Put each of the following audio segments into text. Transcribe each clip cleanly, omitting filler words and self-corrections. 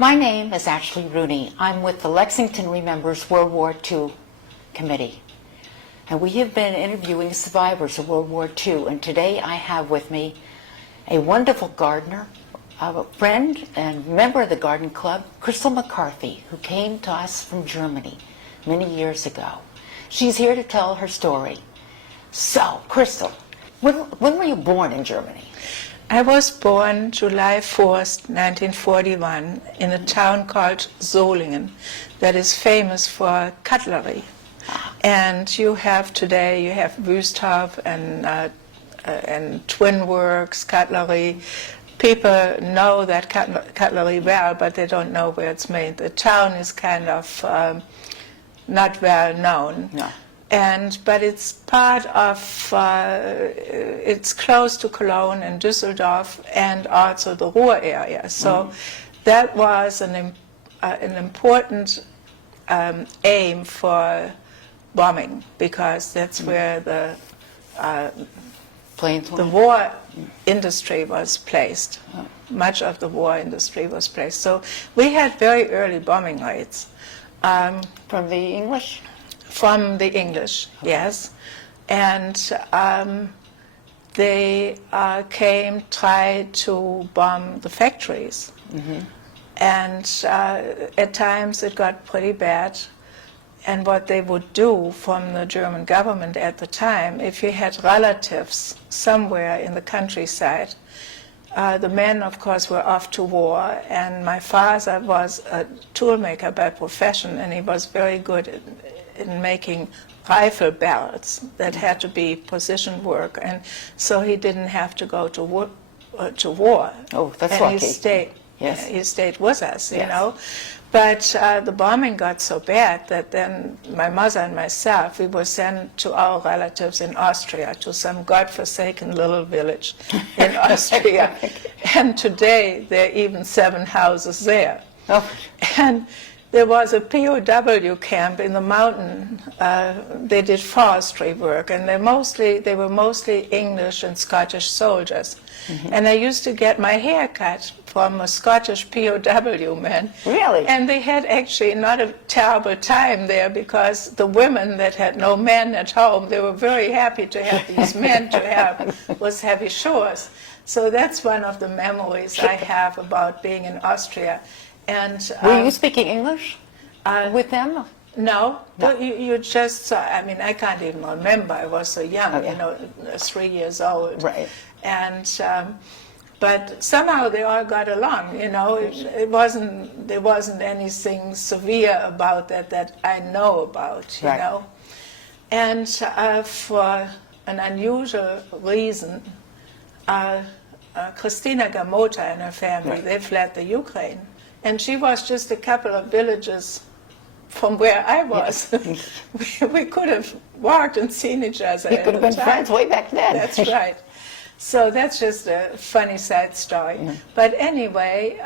My name is actually Rooney. I'm with the Lexington Remembers World War II Committee. And we have been interviewing survivors of World War II. And today I have with me a wonderful gardener, a friend and member of the garden club, Cristel McCarthy, who came to us from Germany many years ago. She's here to tell her story. So, Cristel, when were you born in Germany? I was born July 4th, 1941, in a town called Solingen that is famous for cutlery. And you have Wüsthof and Twin Works, cutlery. People know that cutlery well, but they don't know where it's made. The town is kind of not well known. No. But it's part of, it's close to Cologne and Düsseldorf and also the Ruhr area. So that was an important aim for bombing, because that's where the war industry was placed. Much of the war industry was placed. So we had very early bombing rates. From the English? From the English, yes. And they tried to bomb the factories. And at times it got pretty bad. And what they would do from the German government at the time, if you had relatives somewhere in the countryside, the men, of course, were off to war, and my father was a toolmaker by profession, and he was very good in making rifle barrels that had to be position work, and so he didn't have to go to war. Oh, that's and lucky. He stayed with us, Yes. you know. But the bombing got so bad that then my mother and myself, we were sent to our relatives in Austria, to some godforsaken little village in Austria. And today there are even 7 houses there. Oh. And there was a POW camp in the mountain. They did forestry work, and they were mostly English and Scottish soldiers. And I used to get my hair cut from a Scottish POW man. Really? And they had actually not a terrible time there, because the women that had no men at home, they were very happy to have these men to help with heavy chores. So that's one of the memories I have about being in Austria. And were you speaking English with them? No. You just, I mean, I can't even remember. I was so young, you know, 3 years old. Right. And but somehow they all got along, you know. There wasn't anything severe about that I know about, you know. And for an unusual reason, Christina Gamota and her family, they fled the Ukraine. And she was just a couple of villages from where I was. Yes. we could have walked and seen each other. You could have been friends way back then. That's right. So that's just a funny side story. But anyway,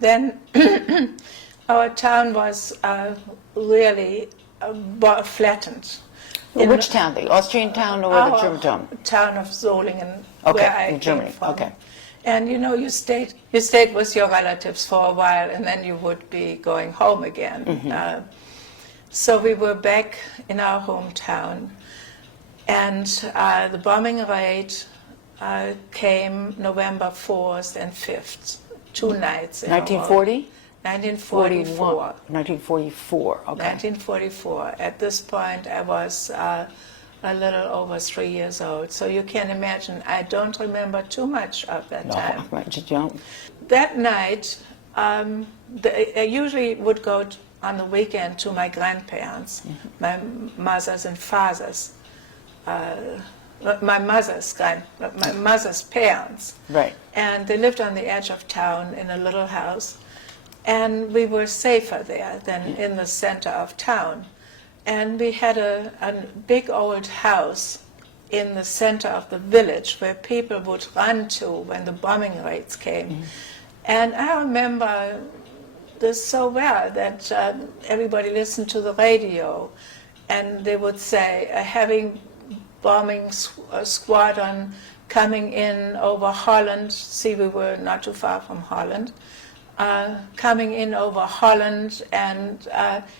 then our town was really flattened. Which town? The Austrian town or the German town? Town of Solingen, where I in Germany. came from. Okay. And you know, you stayed with your relatives for a while, and then you would be going home again. So we were back in our hometown, and the bombing raid came November 4th and 5th, 2 nights. 1940? 1944. 1944, okay. 1944. At this point, I was a little over 3 years old. So you can imagine, I don't remember too much of that time. No, that night, I usually would go on the weekend to my grandparents, my mother's and father's, my mother's parents. Right. And they lived on the edge of town in a little house. And we were safer there than in the center of town. And we had a big old house in the center of the village where people would run to when the bombing raids came. And I remember this so well that everybody listened to the radio, and they would say a heavy bombing squadron coming in over Holland. See, we were not too far from Holland. coming in over Holland and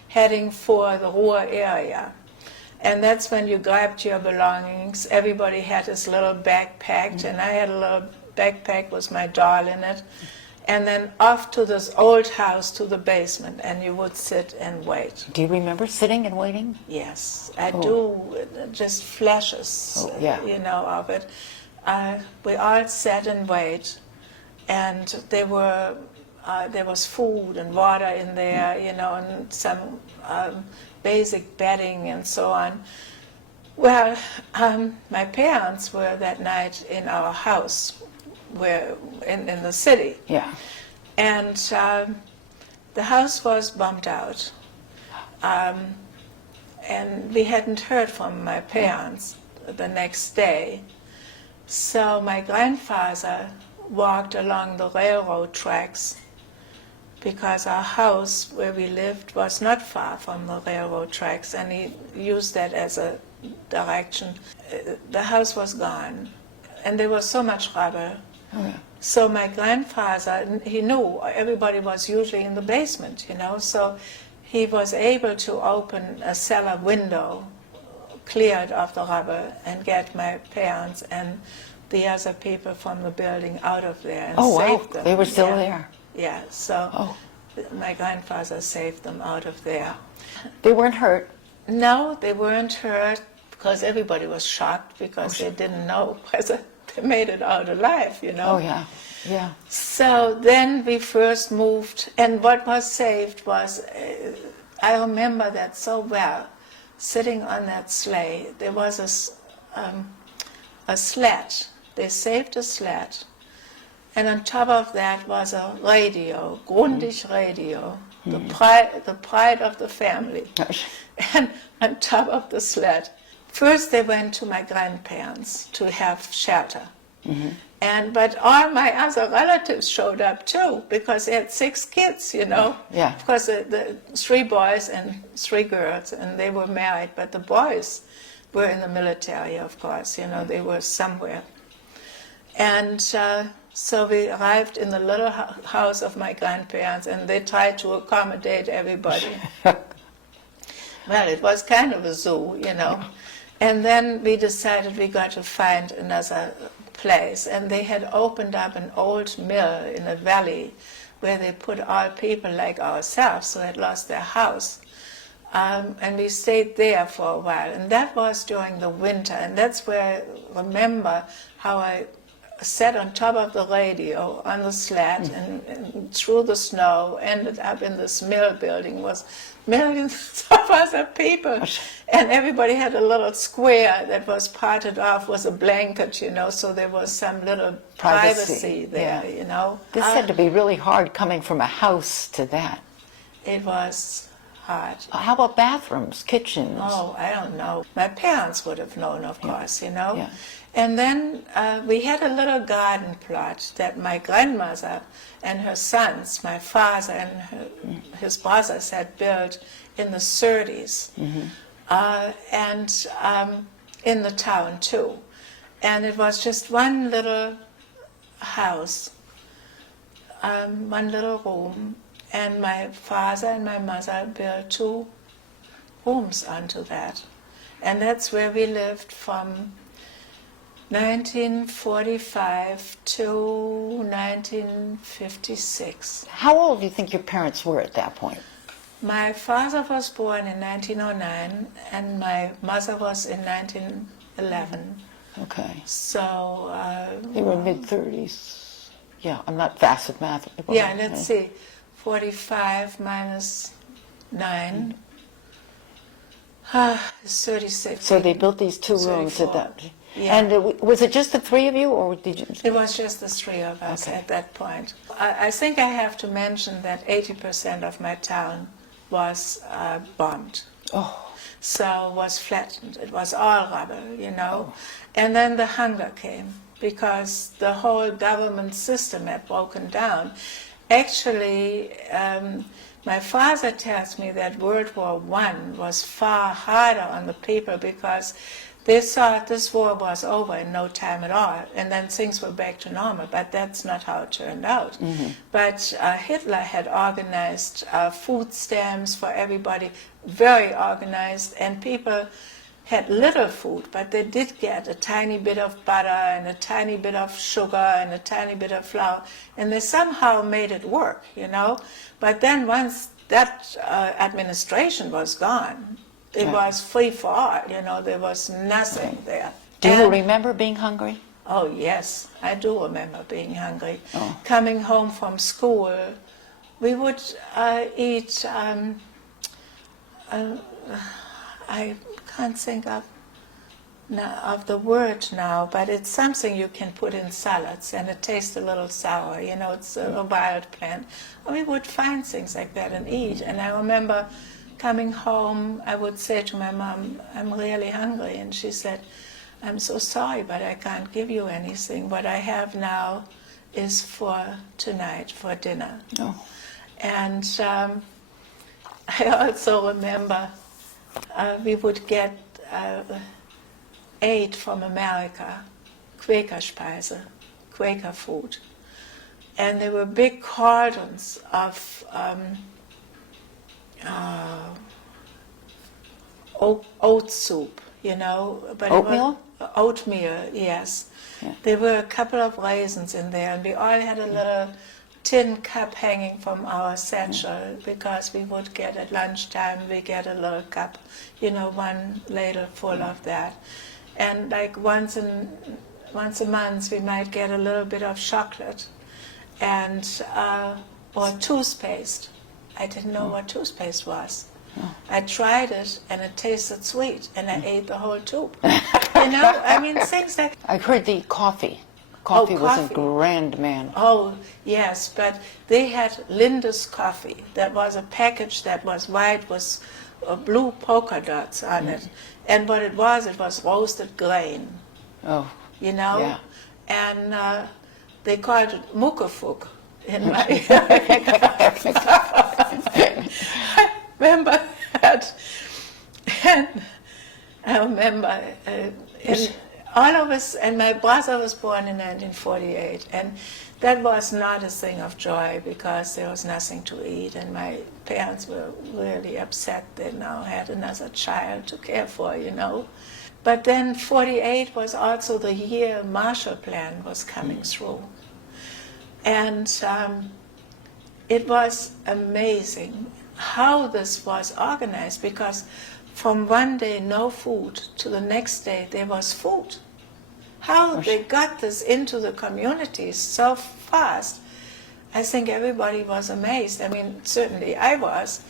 heading for the Ruhr area. And that's when you grabbed your belongings. Everybody had his little backpack, and I had a little backpack with my doll in it. And then off to this old house to the basement, and you would sit and wait. Do you remember sitting and waiting? Yes, I do. Just flashes, you know, of it. We all sat and wait, and there was food and water in there, you know, and some basic bedding and so on. Well, my parents were that night in our house, where in the city. Yeah. And the house was bombed out. And we hadn't heard from my parents the next day. So my grandfather walked along the railroad tracks because our house where we lived was not far from the railroad tracks, and he used that as a direction. The house was gone, and there was so much rubble. Okay. So my grandfather, he knew everybody was usually in the basement, you know, so he was able to open a cellar window, cleared of the rubble, and get my parents and the other people from the building out of there and saved them. They were still there. Yeah, so my grandfather saved them out of there. They weren't hurt? No, they weren't hurt, because everybody was shocked, because they didn't know whether they made it out alive, you know. Oh, yeah, yeah. So then we first moved, and what was saved was, I remember that so well, sitting on that sleigh. There was a sled. They saved a sled, and on top of that was a radio, Grundig radio, the pride of the family. And on top of the sled, first they went to my grandparents to have shelter. But all my other relatives showed up too, because they had 6 kids, you know. Yeah. Of course, the 3 boys and 3 girls, and they were married, but the boys were in the military, of course, you know, they were somewhere. And so we arrived in the little house of my grandparents, and they tried to accommodate everybody. Well, it was kind of a zoo, you know. And then we decided we got to find another place, and they had opened up an old mill in a valley where they put all people like ourselves who had lost their house. And we stayed there for a while, and that was during the winter, and that's where I remember how I sat on top of the radio on the sled and through the snow, ended up in this mill building with millions of other people, and everybody had a little square that was parted off with a blanket, you know, so there was some little privacy there, you know. This had to be really hard coming from a house to that. It was hard. How about bathrooms, kitchens? Oh, I don't know. My parents would have known, of course, you know. Yeah. And then we had a little garden plot that my grandmother and her sons, my father and his brothers, had built in the 30s, and in the town too. And it was just one little house, one little room, and my father and my mother built 2 rooms onto that. And that's where we lived from 1945 to 1956. How old do you think your parents were at that point? My father was born in 1909, and my mother was in 1911. Okay. So They were mid-30s. Yeah, I'm not fast with math. yeah, let's see, 45 minus 9 is 36. So they built these 2 rooms at 34. that. Yeah. And was it just the 3 of you, or did you? It was just the 3 of us at that point. I think I have to mention that 80% of my town was bombed. Oh. So was flattened. It was all rubble, you know. And then the hunger came, because the whole government system had broken down. Actually, my father tells me that World War I was far harder on the people, because They thought this war was over in no time at all, and then things were back to normal, but that's not how it turned out. But Hitler had organized food stamps for everybody, very organized, and people had little food, but they did get a tiny bit of butter and a tiny bit of sugar and a tiny bit of flour, and they somehow made it work, you know. But then once that administration was gone, it was free for all, you know, there was nothing there. Do you remember being hungry? Oh, yes, I do remember being hungry. Coming home from school, we would eat, I can't think of the word now, but it's something you can put in salads and it tastes a little sour, you know, it's a wild plant. We would find things like that and eat. And I remember coming home, I would say to my mom, I'm really hungry. And she said, I'm so sorry, but I can't give you anything. What I have now is for tonight, for dinner. And I also remember we would get aid from America, Quakerspeise, Quaker food. And there were big cauldrons of oat soup, you know. But oatmeal? Oatmeal, yes. Yeah. There were a couple of raisins in there, and we all had a little tin cup hanging from our satchel because we would get at lunchtime, we get a little cup, you know, one ladle full of that. And like once a month we might get a little bit of chocolate and or toothpaste. I didn't know what toothpaste was. I tried it and it tasted sweet and I ate the whole tube. You know, I mean, things like... I heard the coffee. Coffee was a grand man. Oh, yes, but they had Linde's coffee. That was a package that was white with blue polka dots on it. And what it was roasted grain. Oh, you know? Yeah. And they called it Muckefuck in my... I remember that. And I remember... all of us, and my brother was born in 1948, and that was not a thing of joy because there was nothing to eat, and my parents were really upset they now had another child to care for, you know. But then 48 was also the year Marshall Plan was coming through. And it was amazing how this was organized, because from one day no food to the next day there was food. How they got this into the communities so fast, I think everybody was amazed. I mean, certainly I was.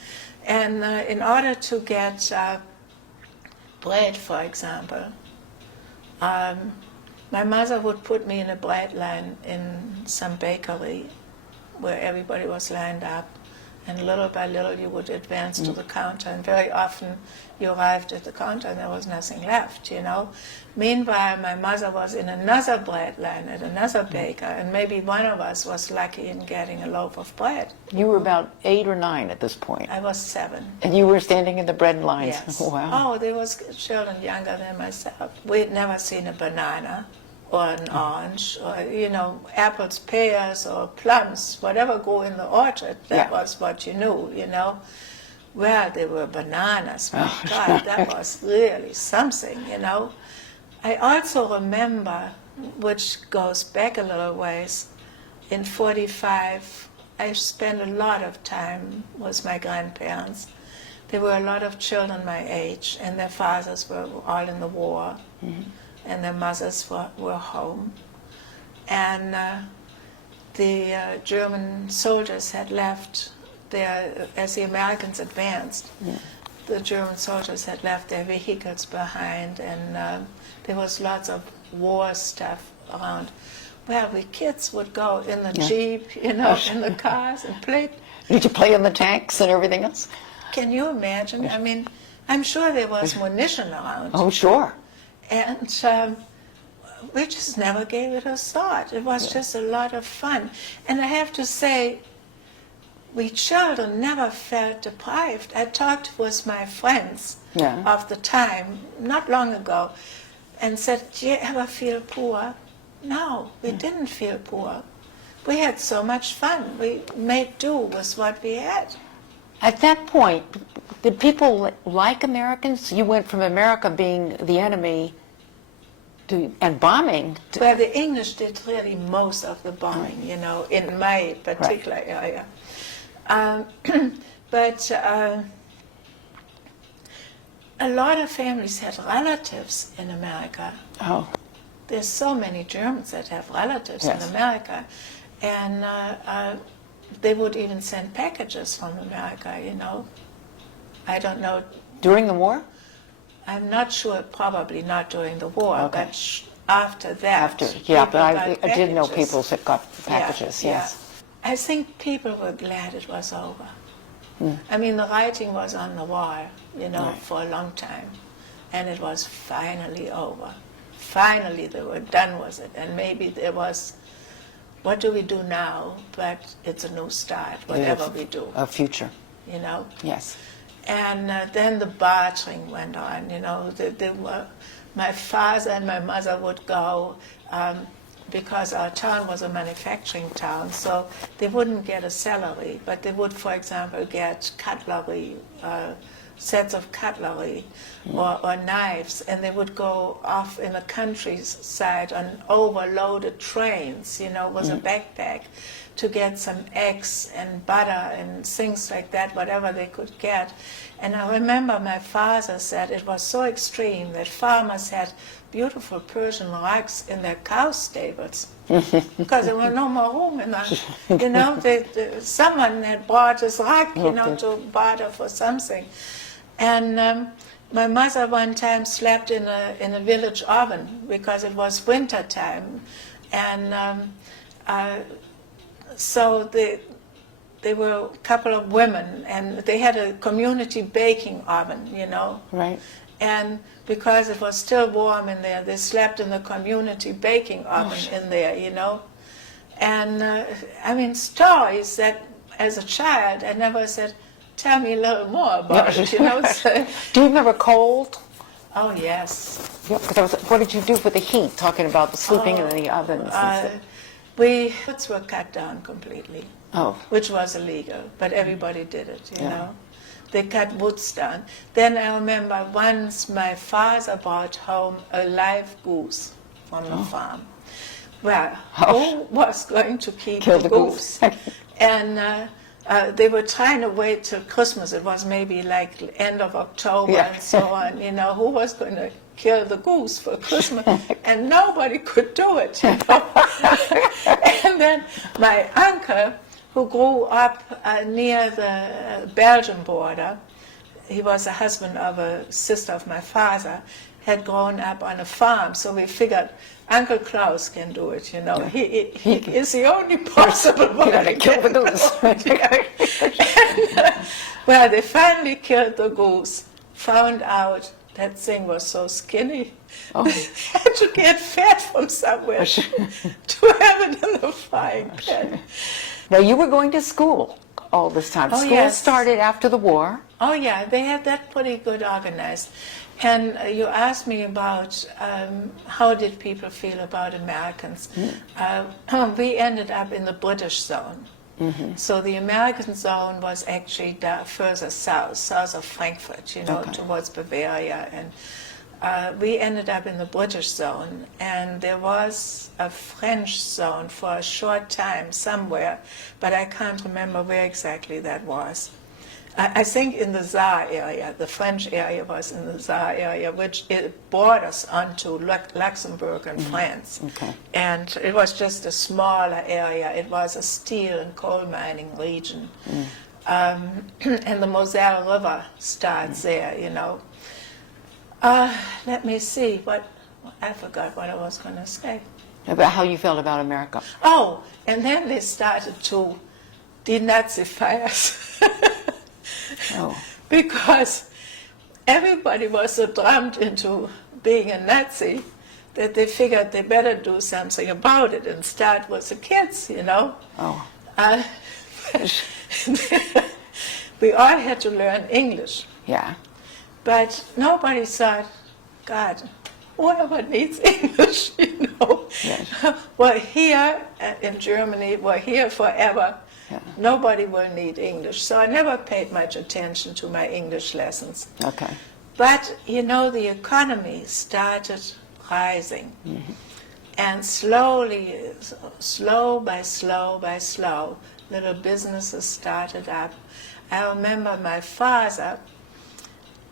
And in order to get bread, for example, my mother would put me in a bread line in some bakery where everybody was lined up. And little by little you would advance to the counter, and very often you arrived at the counter and there was nothing left, you know. Meanwhile, my mother was in another bread line at another baker, and maybe one of us was lucky in getting a loaf of bread. You were about 8 or 9 at this point. I was 7. And you were standing in the bread lines? Yes. Wow. Oh, there was children younger than myself. We'd never seen a banana or an orange, or, you know, apples, pears, or plums, whatever grew in the orchard, that was what you knew, you know. Well, there were bananas, my God, that was really something, you know. I also remember, which goes back a little ways, in 45, I spent a lot of time with my grandparents. There were a lot of children my age, and their fathers were all in the war. And their mothers were home. And the German soldiers had left as the Americans advanced. The German soldiers had left their vehicles behind, and there was lots of war stuff around. Well, we kids would go in the Jeep, you know, in the cars and play. Did you play in the tanks and everything else? Can you imagine? I mean, I'm sure there was munition around. Oh, sure. And we just never gave it a thought. It was just a lot of fun. And I have to say, we children never felt deprived. I talked with my friends of the time, not long ago, and said, do you ever feel poor? No, we didn't feel poor. We had so much fun. We made do with what we had. At that point, did people like Americans? You went from America being the enemy and bombing. Well, the English did really most of the bombing, you know, in my particular area. But a lot of families had relatives in America. Oh. There's so many Germans that have relatives in America. And they would even send packages from America, you know. I don't know. During the war? I'm not sure, probably not during the war, but after that. But I did know people that got packages, yes. I think people were glad it was over. I mean, the writing was on the wall, you know, for a long time. And it was finally over. Finally, they were done with it. And maybe there was, what do we do now? But it's a new start, whatever we do. A future. You know? Yes. And then the bartering went on, you know. My father and my mother would go, because our town was a manufacturing town, so they wouldn't get a salary, but they would, for example, get cutlery, sets of cutlery or knives, and they would go off in the countryside on overloaded trains, you know, with a backpack to get some eggs and butter and things like that, whatever they could get. And I remember my father said it was so extreme that farmers had beautiful Persian rugs in their cow stables because there were no more room in the, you know, someone had bought this rug, you know, to barter for something. And my mother one time slept in a village oven because it was winter time, and so they were a couple of women, and they had a community baking oven, you know. Right. And because it was still warm in there, they slept in the community baking oven in there, you know. And I mean, stories that as a child I never said, tell me a little more about it, you know. So, do you remember cold? Oh, yes. Yeah, what did you do with the heat, talking about the sleeping in the ovens? Woods were cut down completely, which was illegal, but everybody did it, you know. They cut woods down. Then I remember once my father brought home a live goose from the farm. Well, who was going to kill the goose? And they were trying to wait till Christmas. It was maybe like end of October and so on. You know, who was going to kill the goose for Christmas? And nobody could do it, you know. And then my uncle, who grew up near the Belgian border, he was the husband of a sister of my father, had grown up on a farm, so we figured Uncle Klaus can do it, you know. He is the only possible one to kill the goose. And, well, they finally killed the goose, found out that thing was so skinny, had to get fat from somewhere to have it in the frying pan. Now, you were going to school all this time. School started after the war. Oh, yeah, they had that pretty good organized. And you asked me about how did people feel about Americans. We ended up in the British zone. So the American zone was actually further south of Frankfurt, you know, towards Bavaria. And we ended up in the British zone. And there was a French zone for a short time somewhere, but I can't remember where exactly that was. I think in the Saar area, the French area was in the Saar area, which it borders onto Luxembourg and France. And it was just a smaller area. It was a steel and coal mining region. And the Moselle River starts there, you know. Let me see, I forgot what I was going to say. About how you felt about America. Oh, and then they started to denazify us. Because everybody was so drummed into being a Nazi that they figured they better do something about it and start with the kids, you know. We all had to learn English. Yeah. But nobody thought, God, whoever needs English, you know. Yes. We're here in Germany, we're here forever. Yeah. Nobody will need English. So I never paid much attention to my English lessons. Okay. But, you know, the economy started rising. Mm-hmm. And slowly, slow by slow, little businesses started up. I remember my father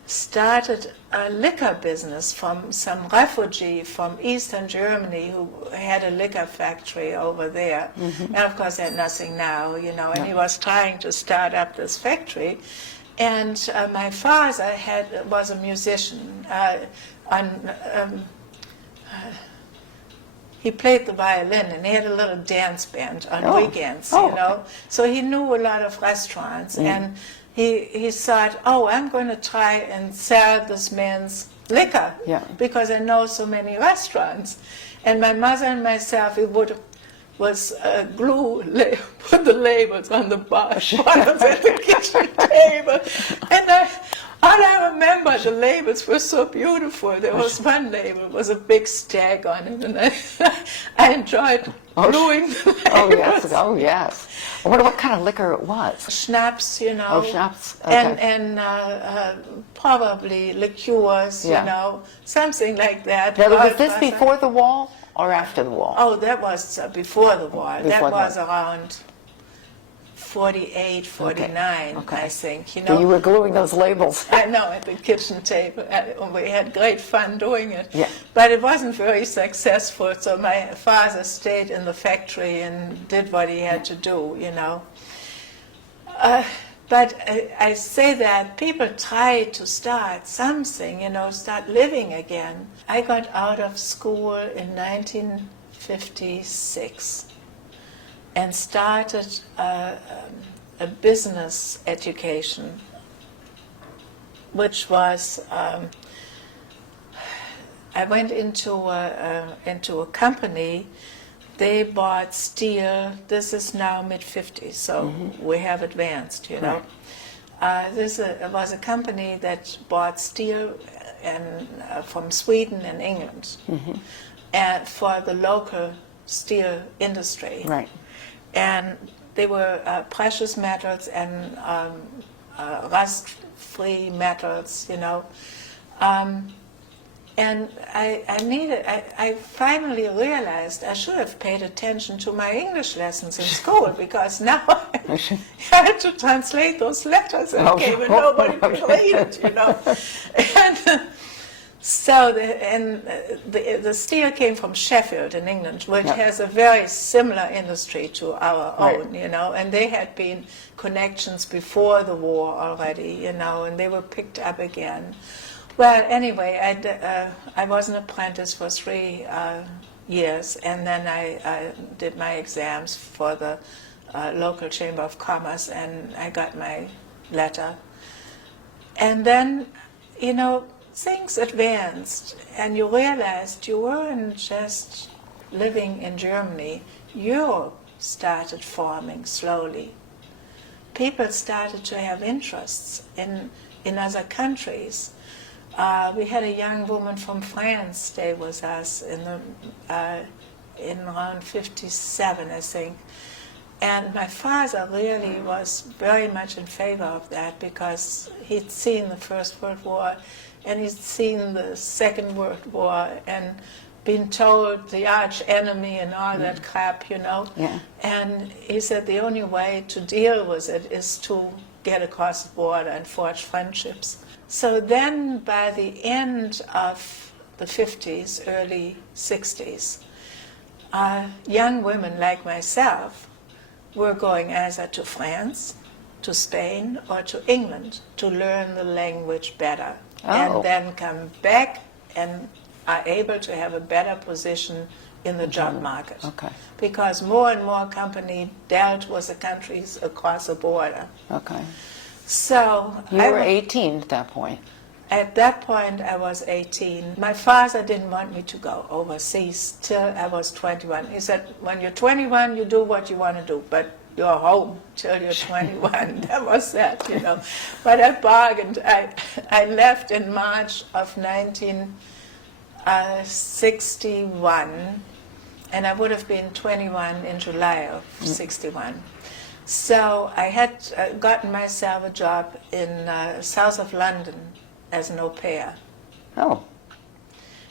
started a liquor business from some refugee from Eastern Germany who had a liquor factory over there. Mm-hmm. And of course they had nothing now, you know, and he was trying to start up this factory. And my father was a musician. He played the violin, and he had a little dance band on weekends, you know. So he knew a lot of restaurants, and he thought, oh, I'm going to try and sell this man's liquor because I know so many restaurants. And my mother and myself, we would was glue, put the labels on the bottles at the kitchen table. And all I remember, the labels were so beautiful. There was one label, was a big stag on it, and I enjoyed gluing the labels. Oh yes. I wonder what kind of liquor it was. Schnapps, you know. Oh, schnapps. Okay. And probably liqueurs, you know, something like that. Now, was this before the wall or after the wall? Oh, that was before the wall. That was around 48, 49, I think. You know, so you were gluing those labels. I know, at the kitchen table. We had great fun doing it. Yeah. But it wasn't very successful, so my father stayed in the factory and did what he had to do, you know. But I say that people try to start something, you know, start living again. I got out of school in 1956 and started a business education, which was, I went into a company. They bought steel. This is now mid-50s, so we have advanced, you know. This was a company that bought steel from Sweden and England and for the local steel industry. Right. And they were precious metals and rust-free metals, you know. And I finally realized I should have paid attention to my English lessons in school, because now I had to translate those letters and nobody could read it, you know. And so the steel came from Sheffield in England, which has a very similar industry to our own, you know, and they had been connections before the war already, you know, and they were picked up again. Well, anyway, I was an apprentice for 3 years, and then I did my exams for the local Chamber of Commerce, and I got my letter. And then, you know, things advanced, and you realized you weren't just living in Germany. Europe started forming slowly. People started to have interests in other countries. We had a young woman from France stay with us in around 57, I think. And my father really was very much in favor of that, because he'd seen the First World War and he'd seen the Second World War and been told the arch enemy and all that crap, you know. Yeah. And he said the only way to deal with it is to get across the border and forge friendships. So then by the end of the 50s, early 60s, young women like myself were going either to France, to Spain, or to England to learn the language better, and then come back and are able to have a better position in the job market. Okay. Because more and more companies dealt with the countries across the border. Okay. So you were 18 at that point. At that point, I was 18. My father didn't want me to go overseas till I was 21. He said, when you're 21, you do what you want to do, but you're home till you're 21. That was that, you know. But I bargained. I left in March of 1961, and I would have been 21 in July of 61. So I had gotten myself a job in south of London as an au pair. Oh.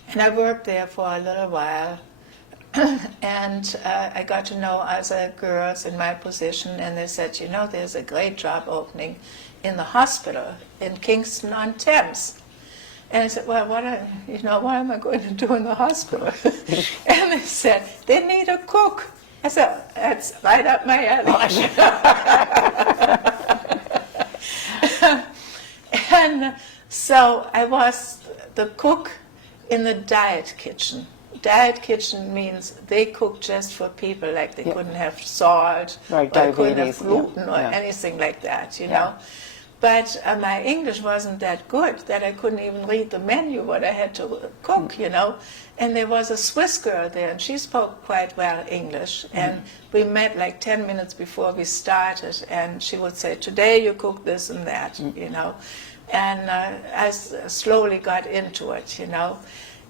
And I worked there for a little while. And I got to know other girls in my position, and they said, you know, there's a great job opening in the hospital in Kingston-on-Thames. And I said, well, what am I going to do in the hospital? And they said, they need a cook. I said, that's right up my alley. And so I was the cook in the diet kitchen. Diet kitchen means they cook just for people, like they couldn't have salt, right, or couldn't have diabetes, gluten, or anything like that, you know. But my English wasn't that good, that I couldn't even read the menu, what I had to cook, you know. And there was a Swiss girl there, and she spoke quite well English. And we met like 10 minutes before we started, and she would say, today you cook this and that, you know. And I slowly got into it, you know.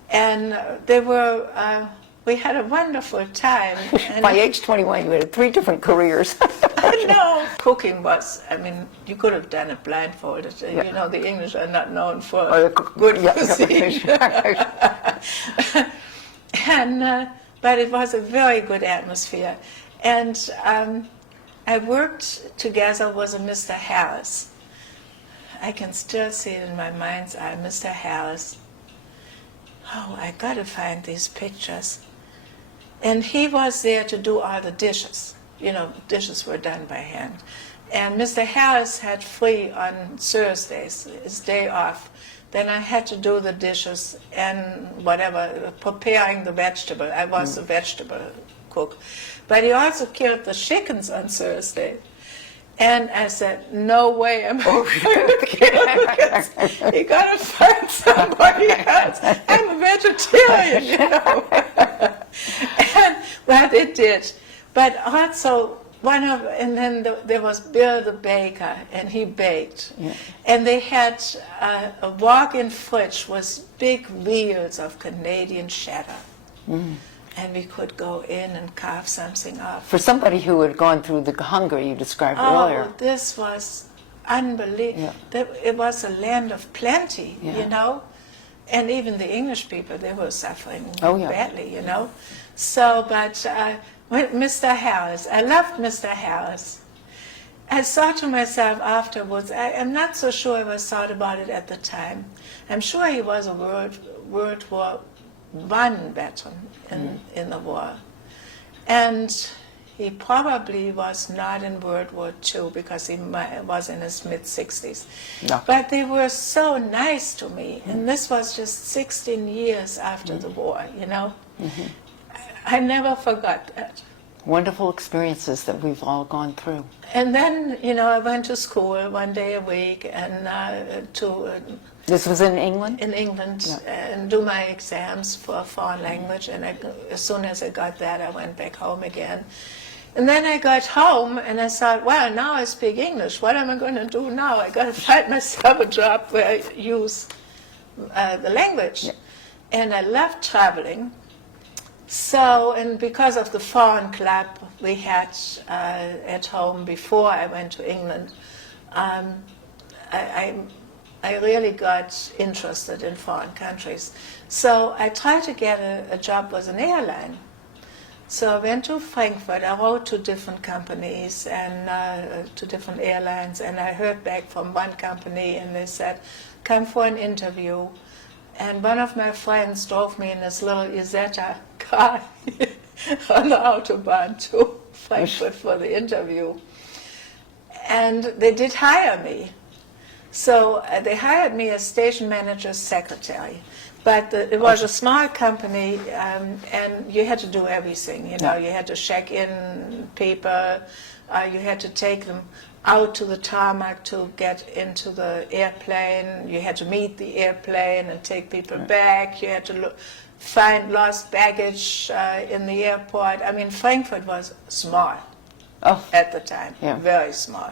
And we had a wonderful time. And By age 21, you had 3 different careers. no, cooking was, I mean, you could have done it blindfolded. You know, the English are not known for good cuisine. And, but it was a very good atmosphere. And I worked together with a Mr. Harris. I can still see it in my mind's eye, Mr. Harris. Oh, I gotta find these pictures. And he was there to do all the dishes. You know, dishes were done by hand. And Mr. Harris had free on Thursdays, his day off. Then I had to do the dishes and whatever, preparing the vegetable. I was a vegetable cook. But he also killed the chickens on Thursday. And I said, no way am I going to kill the you got to find somebody else. I'm a vegetarian, you know. And, well, it did. But also, and then there was Bill the baker, and he baked. Yeah. And they had a walk-in fridge with big wheels of Canadian cheddar. And we could go in and carve something up. For somebody who had gone through the hunger you described earlier. Oh, this was unbelievable. Yeah. It was a land of plenty, you know. And even the English people, they were suffering badly, you know. So, but Mr. Harris, I loved Mr. Harris. I thought to myself afterwards, I'm not so sure if I thought about it at the time. I'm sure he was a World War I veteran in the war. And he probably was not in World War II because he was in his mid-60s. No. But they were so nice to me. And this was just 16 years after the war, you know. I never forgot that. Wonderful experiences that we've all gone through. And then, you know, I went to school 1 day a week and this was in England? In England, and do my exams for a foreign language. And as soon as I got that, I went back home again. And then I got home and I thought, well, now I speak English. What am I going to do now? I got to find myself a job where I use the language. Yeah. And I love traveling. So, and because of the foreign club we had at home before I went to England, I really got interested in foreign countries. So I tried to get a job with an airline. So I went to Frankfurt. I wrote to different companies and to different airlines, and I heard back from one company, and they said, come for an interview. And one of my friends drove me in this little Isetta car on the Autobahn to Frankfurt for the interview. And they did hire me. So they hired me as station manager's secretary. But it was a small company, and you had to do everything. You know, you had to check in people, you had to take them out to the tarmac to get into the airplane. You had to meet the airplane and take people back. You had to find lost baggage in the airport. I mean, Frankfurt was small. Oh. at the time, Yeah. very small.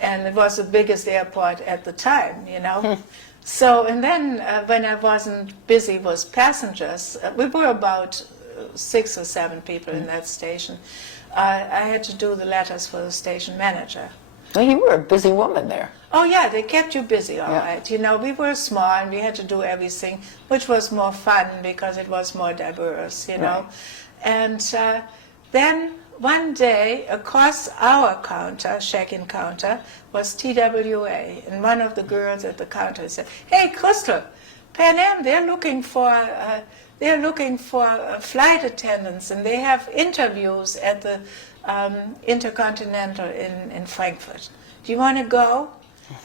And it was the biggest airport at the time, you know. So, and then when I wasn't busy with passengers, we were about 6 or 7 people in that station. I had to do the letters for the station manager. Well, you were a busy woman there. Oh yeah, they kept you busy, all Yeah. right. You know, we were small and we had to do everything, which was more fun because it was more diverse, you know. And then one day, across our counter, check-in counter, was TWA, and one of the girls at the counter said, "Hey, Cristel, Pan Am, they're looking for flight attendants, and they have interviews at the Intercontinental in Frankfurt. Do you want to go?"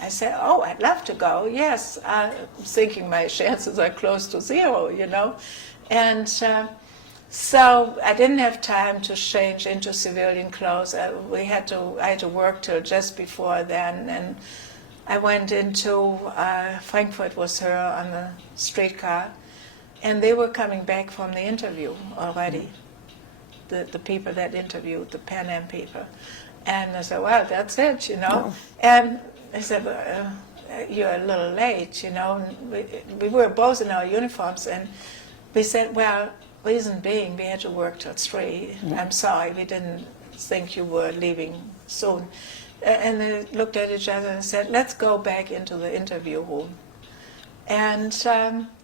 I said, "Oh, I'd love to go, yes." Thinking my chances are close to 0, you know. And so I didn't have time to change into civilian clothes. I had to work till just before then. And I went into Frankfurt with her on the streetcar. And they were coming back from the interview already, the people that interviewed, the Pan Am people. And I said, "Well, that's it, you know." And I said, "You're a little late, you know." And we were both in our uniforms, and we said, "Well, reason being, we had to work till 3. I'm sorry, we didn't think you were leaving soon." And they looked at each other and said, "Let's go back into the interview room." And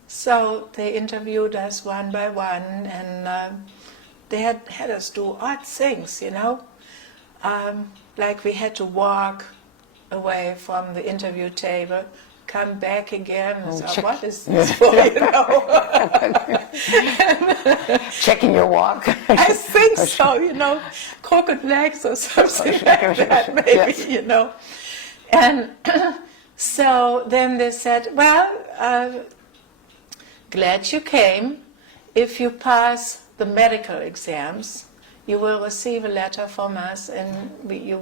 so they interviewed us one by one, and they had us do odd things, you know. Like we had to walk away from the interview table, come back again, and say, "What is this for?" You know. Checking your walk. I think so, you know, crooked legs or something like that, maybe, Yes. you know. And so then they said, "Well, glad you came. If you pass the medical exams, you will receive a letter from us, and we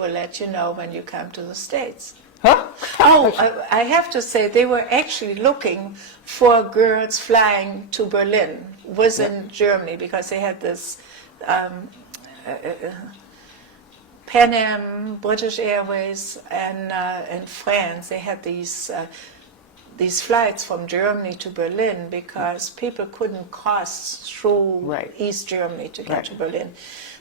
will let you know when you come to the States." Huh? Oh, I have to say, they were actually looking for girls flying to Berlin within Germany, because they had this Pan Am, British Airways, and France. They had these flights from Germany to Berlin because people couldn't cross through East Germany to get to Berlin.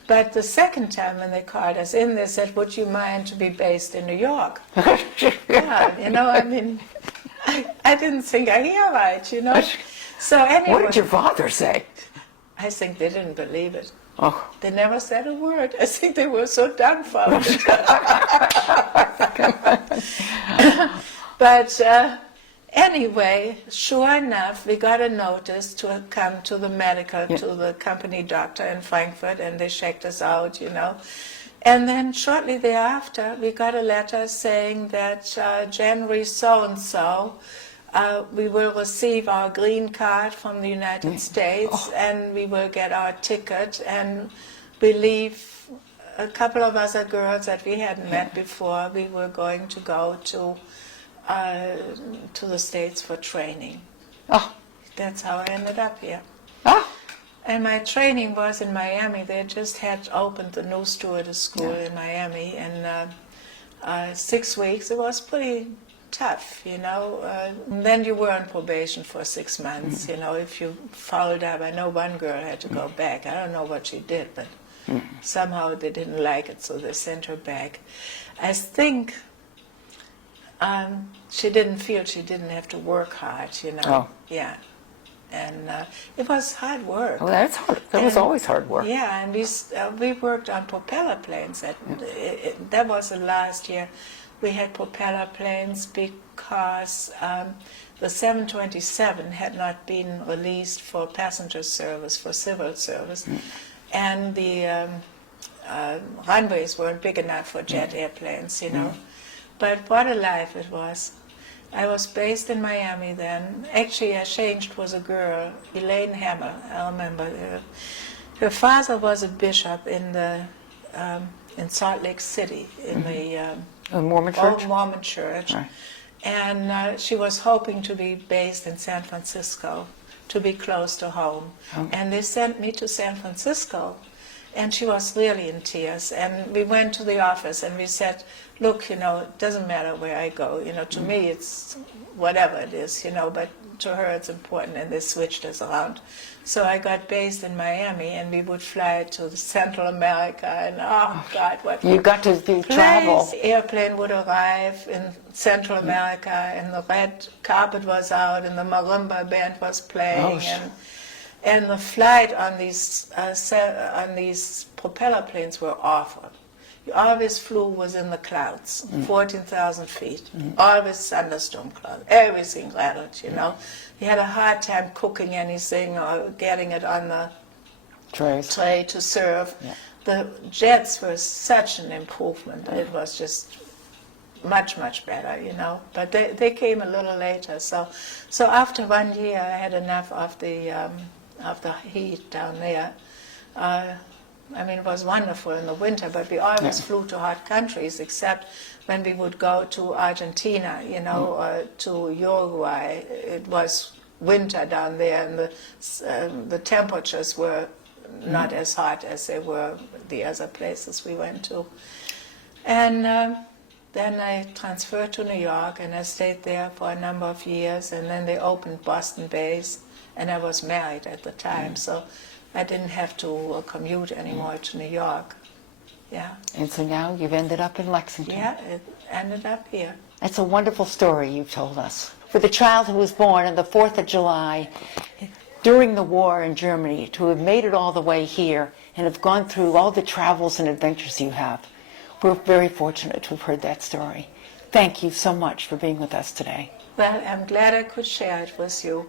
But the second time when they called us in, they said, "Would you mind to be based in New York?" Yeah, you know, I mean, I didn't think I hear right, you know. So anyway, What did your father say? I think they didn't believe it. Oh. They never said a word. I think they were so dumbfounded. But anyway, sure enough, we got a notice to come to the medical, to the company doctor in Frankfurt, and they checked us out, you know. And then shortly thereafter, we got a letter saying that January so-and-so, we will receive our green card from the United States, and we will get our ticket, and we leave a couple of other girls that we hadn't met before. We were going to go to the States for training. Oh. That's how I ended up here. Oh. And my training was in Miami. They just had opened the new stewardess school in Miami, and 6 weeks. It was pretty tough, you know. Then you were on probation for 6 months, you know, if you fouled up. I know one girl had to go back. I don't know what she did, but somehow they didn't like it, so they sent her back. I think she didn't feel she didn't have to work hard, you know. Oh. Yeah. And it was hard work. Well, that's hard. That was always hard work. Yeah, and we worked on propeller planes. That was the last year we had propeller planes, because the 727 had not been released for passenger service, for civil service, and the runways weren't big enough for jet airplanes, you know. But what a life it was. I was based in Miami then. Actually, I changed with a girl, Elaine Hammer. I remember her father was a bishop in Salt Lake City in the Mormon church. Mormon church, Right. and she was hoping to be based in San Francisco, to be close to home. And they sent me to San Francisco, And she was really in tears. And we went to the office and we said, look, it doesn't matter where I go. To me it's whatever it is, but to her it's important. And they switched us around. So I got based in Miami, and we would fly to Central America. And oh God, what You got to travel. the airplane would arrive in Central America, and the red carpet was out, and the marimba band was playing, and the flight on these propeller planes were awful. You always flew was in the clouds, 14,000 feet, always thunderstorm clouds, everything rattled, You had a hard time cooking anything or getting it on the tray to serve. Yeah. The jets were such an improvement. It was just much, much better, But they came a little later. So after 1 year, I had enough of the heat down there. It was wonderful in the winter, but we always flew to hot countries, except when we would go to Argentina, or to Uruguay. It was winter down there, and the temperatures were not as hot as they were the other places we went to. And then I transferred to New York, and I stayed there for a number of years, and then they opened Boston base, and I was married at the time, so I didn't have to commute anymore to New York. Yeah. And so now you've ended up in Lexington. Yeah, it ended up here. That's a wonderful story you've told us. For the child who was born on the 4th of July during the war in Germany, to have made it all the way here and have gone through all the travels and adventures you have, we're very fortunate to have heard that story. Thank you so much for being with us today. Well, I'm glad I could share it with you.